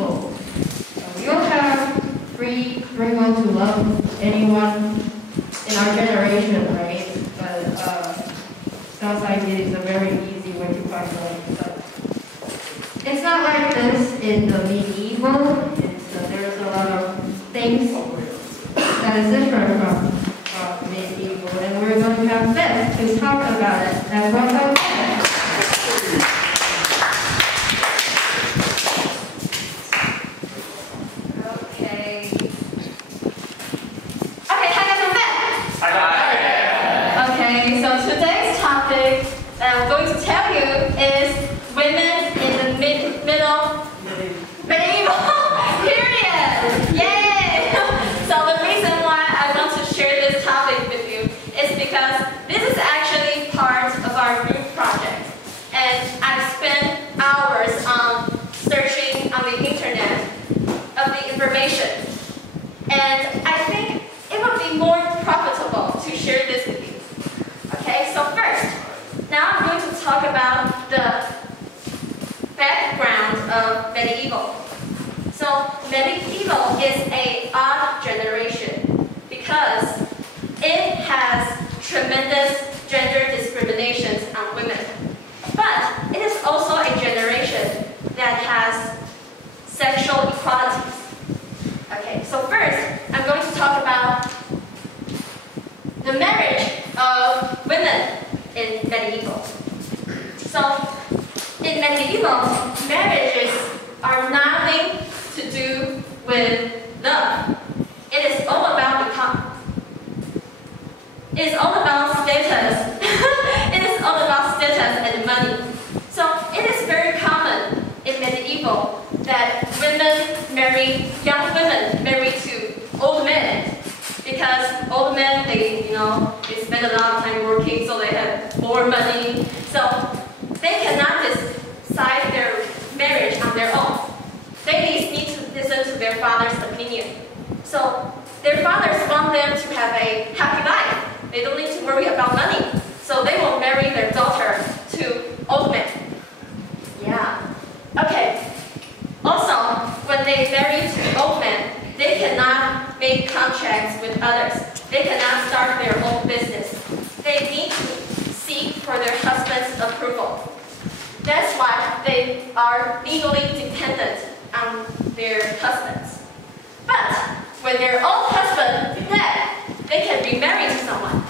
deceitful. We all have free will to love anyone in our generation, right? But sounds like it is a very easy way to find love. So it's not like this in the medieval. There's a lot of things that is different from medieval, and we're going to have Beth to talk about it. And welcome, Beth. And I think it would be more profitable to share this with you. Okay, so first, now I'm going to talk about the background of medieval. So medieval is an odd generation because it has tremendous gender discriminations on women. But it is also a generation that has sexual equalities. Okay, so first, I'm going to talk about the marriage of women in medieval. So, in medieval, marriages are nothing to do with love. It is all about income. It is all about status. It is all about status and money. So, it is very common in medieval that young women marry to old men, because old men, they spend a lot of time working, so they have more money. So they cannot decide their marriage on their own. They need to listen to their father's opinion. So their fathers want them to have a happy life. They don't need to worry about money. So they will marry their daughter to old men. Yeah. Okay. Also, when they marry to old men, they cannot make contracts with others. They cannot start their own business. They need to seek for their husband's approval. That's why they are legally dependent on their husbands. But when their own husband is dead, they can remarry to someone,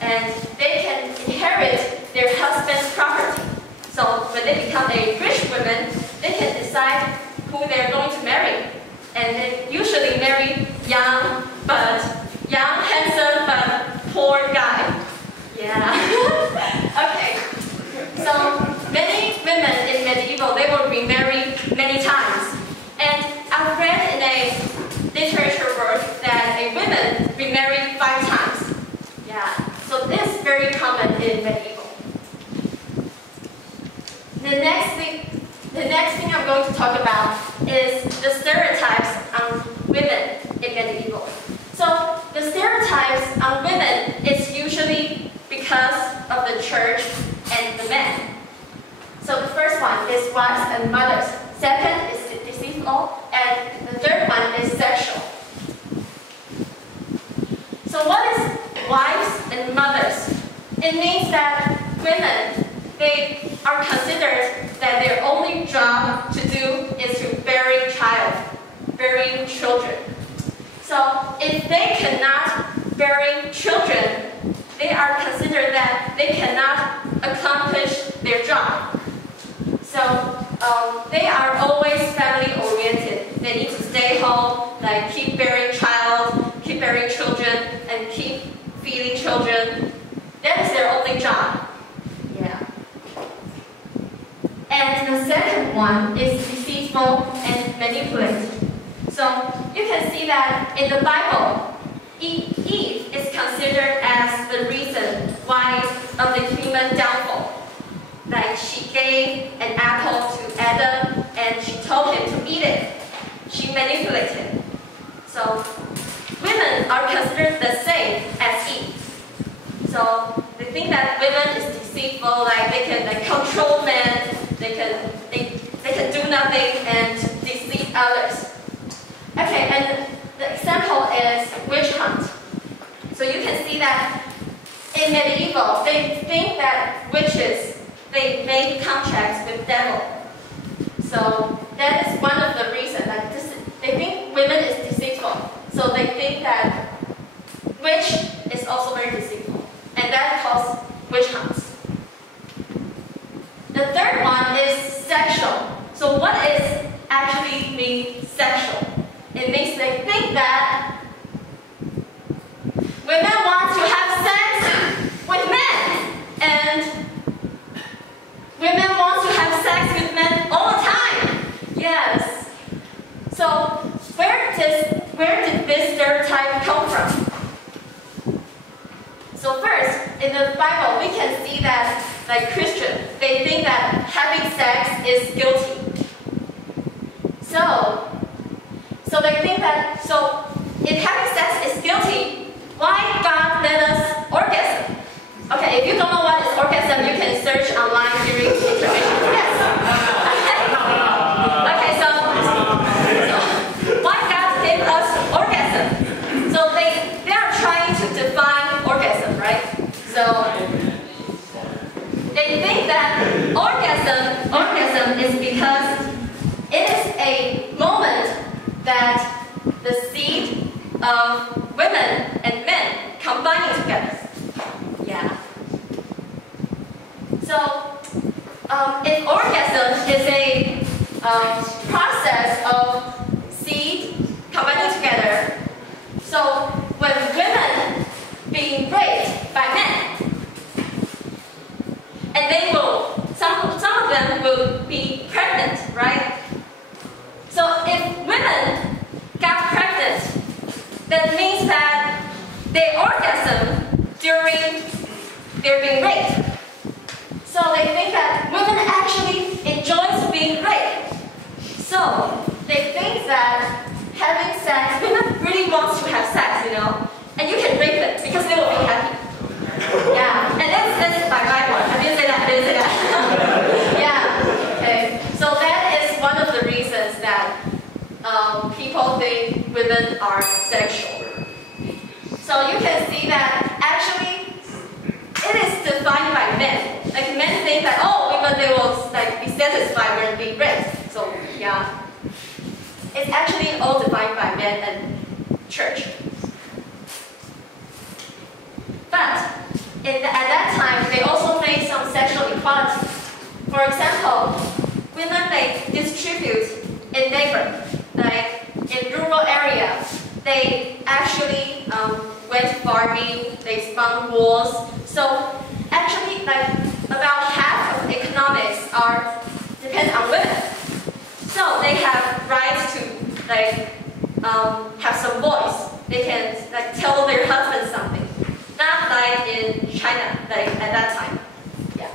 and they can inherit their husband's property. So when they become a rich woman, they can decide who they're going to marry. And they usually marry young, handsome, but poor guy. Yeah. Okay. So many women in medieval, they will remarry many times. And I've read in a literature work that a woman remarried 5 times. Yeah. So this is very common in medieval. The next thing I'm going to talk about is the stereotypes on women in medieval. So the stereotypes on women is usually because of the church and the men. So the first one is wives and mothers. Second is deceitful, and the third one is sexual. So what is wives and mothers? It means that women, they are considered that their only job to do is to bearing children. So if they cannot bearing children, they are considered that they cannot accomplish their job. So they are always family oriented. They need to stay home, like keep bearing children, and keep feeding children. That is their only job. Yeah. And the second one is deceitful and manipulative. So you can see that in the Bible, Eve is considered as the reason why of the human downfall. Like she gave an apple to Adam and she told him to eat it. She manipulated him. So women are considered the same as Eve. So they think that women is deceitful, like they can control men, they can do nothing and deceive others. Okay, and the example is witch hunt. So you can see that in medieval, they think that witches, they make contracts with devil. So that is one of the reasons that they think women is deceitful. So they think that witch is also very deceitful. And that causes witch hunts. The third one is sexual. So what is actually mean sexual? It means they think that women want to have sex with men, and women want to have sex with men all the time. Yes. So where did this stereotype come from? So first, in the Bible, we can see that, like Christians, they think that having sex is guilty. So they think that, so if having sex is guilty, why God let us orgasm? Okay, if you don't know what is orgasm, you can search online during intermission. Yes. Okay, so why God gave us orgasm? So they are trying to define orgasm, right? So they think that orgasm is because it is a moment that the seed of women and men combining together. Yeah. So, if orgasm is a process of seed combining together, so when women being raped by men, and they will, some of them will be pregnant, right? So if women got pregnant, that means that they orgasm during their being raped. So they think that women actually enjoys being raped. So they think that having sex, women really wants to have sex, you know, and you can rape them because they will be happy. Yeah, and that's by Bible. I didn't say that. Yeah. Okay. So that is one of the reasons that people think women are sexual. So you can see that actually it is defined by men. Like men think that, oh, women, they will like be satisfied when being raped. So yeah, it's actually all defined by men and church. But at that time, they also made some sexual equality. For example, women they distribute in neighborhood, like in rural area, they actually went farming, they spun wool. So actually, like about half of economics are depend on women. So they have rights to like have some voice. They can like tell their husband something. Not like in China, like at that time. Yeah.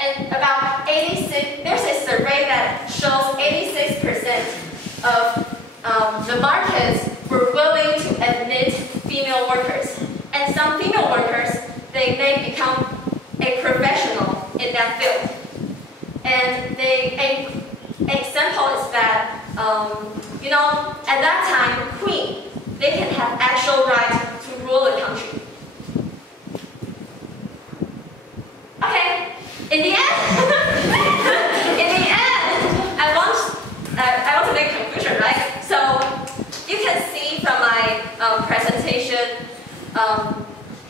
And about 86, there's a survey that shows 86% of the markets were willing to admit female workers. And some female workers, they may become a professional in that field. And an example is that, you know, at that time, the queen, they can have actual right to rule the country. Okay, in the end, I want to make a conclusion, right? So you can see from my presentation,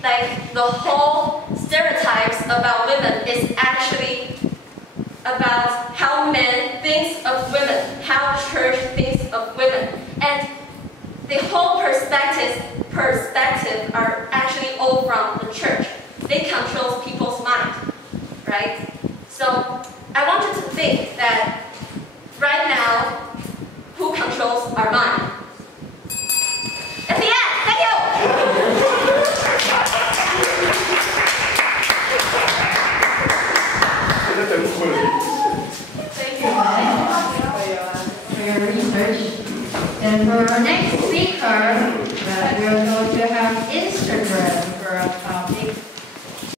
like the whole stereotypes about women is actually about how men think of women, how church thinks of women, and the whole perspective are actually all from the church. They control people's mind, right? So I want you to think that right now, who controls our mind? That's the end. Thank you. Thank you for your research. And for our next speaker, we are going to have